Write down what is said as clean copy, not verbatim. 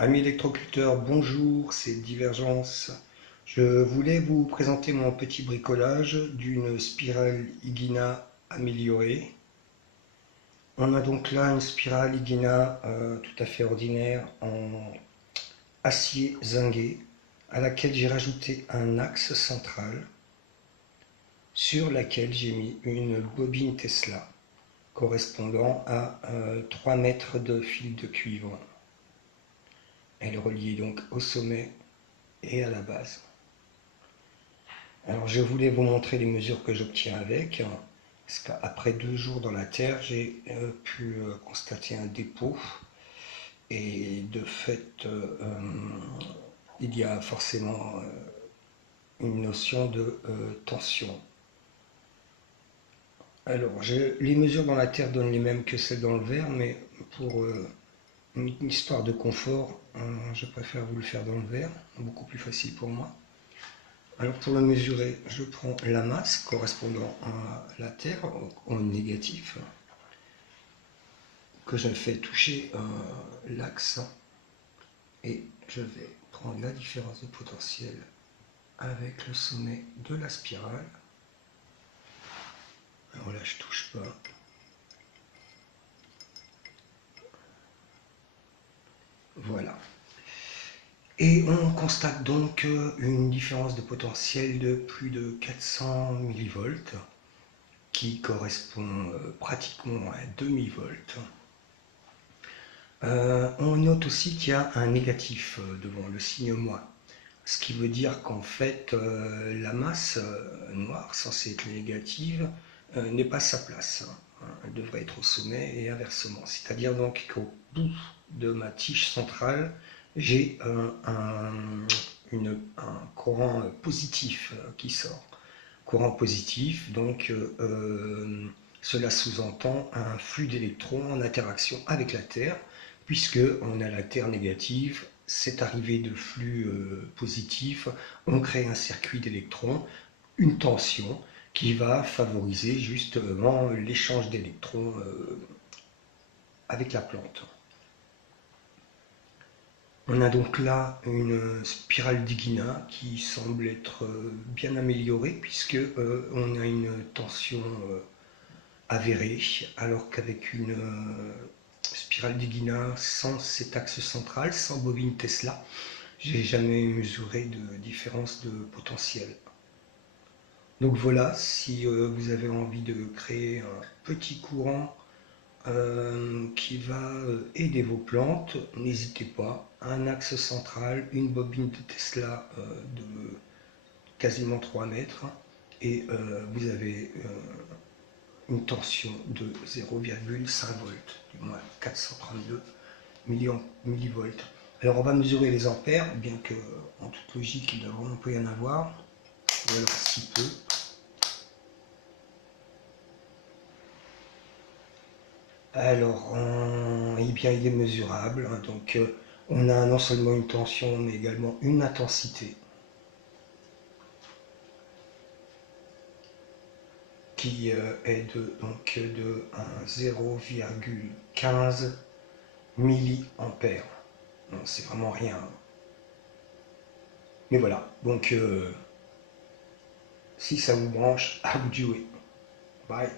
Amis électrocuteurs, bonjour, c'est Divergence. Je voulais vous présenter mon petit bricolage d'une spirale Higina améliorée. On a donc là une spirale Higina tout à fait ordinaire en acier zingué à laquelle j'ai rajouté un axe central sur laquelle j'ai mis une bobine Tesla correspondant à 3 mètres de fil de cuivre. Elle est reliée donc au sommet et à la base. Alors je voulais vous montrer les mesures que j'obtiens avec, parce qu'après 2 jours dans la terre, j'ai pu constater un dépôt, et de fait, il y a forcément une notion de tension. Alors les mesures dans la terre donnent les mêmes que celles dans le verre, mais pour une histoire de confort, je préfère vous le faire dans le verre, beaucoup plus facile pour moi. Alors pour le mesurer, je prends la masse correspondant à la terre en négatif, que je fais toucher l'axe, et je vais prendre la différence de potentiel avec le sommet de la spirale. Alors là je touche pas. Voilà. Et on constate donc une différence de potentiel de plus de 400 millivolts, qui correspond pratiquement à 2000 volts. On note aussi qu'il y a un négatif devant le signe moins, ce qui veut dire qu'en fait la masse noire, censée être négative, n'est pas sa place. Elle devrait être au sommet et inversement. C'est-à-dire donc qu'au bout de ma tige centrale, j'ai un courant positif qui sort. Courant positif, donc cela sous-entend un flux d'électrons en interaction avec la Terre, puisque on a la Terre négative, cette arrivée de flux positif, on crée un circuit d'électrons, une tension qui va favoriser justement l'échange d'électrons avec la plante. On a donc là une spirale d'Higina qui semble être bien améliorée, puisque on a une tension avérée, alors qu'avec une spirale d'Higina sans cet axe central, sans bobine Tesla, j'ai jamais mesuré de différence de potentiel. Donc voilà, si vous avez envie de créer un petit courant qui va aider vos plantes, n'hésitez pas. Un axe central, une bobine de Tesla de quasiment 3 mètres, et vous avez une tension de 0,5 volts, du moins 432 millivolts. Alors on va mesurer les ampères, bien que en toute logique il devrait un peu y en avoir, ou alors si peu. Alors, eh bien, il est mesurable, hein, donc on a non seulement une tension, mais également une intensité qui est de 0,15 milliampères. C'est vraiment rien. Mais voilà, donc si ça vous branche, à vous de jouer. Bye.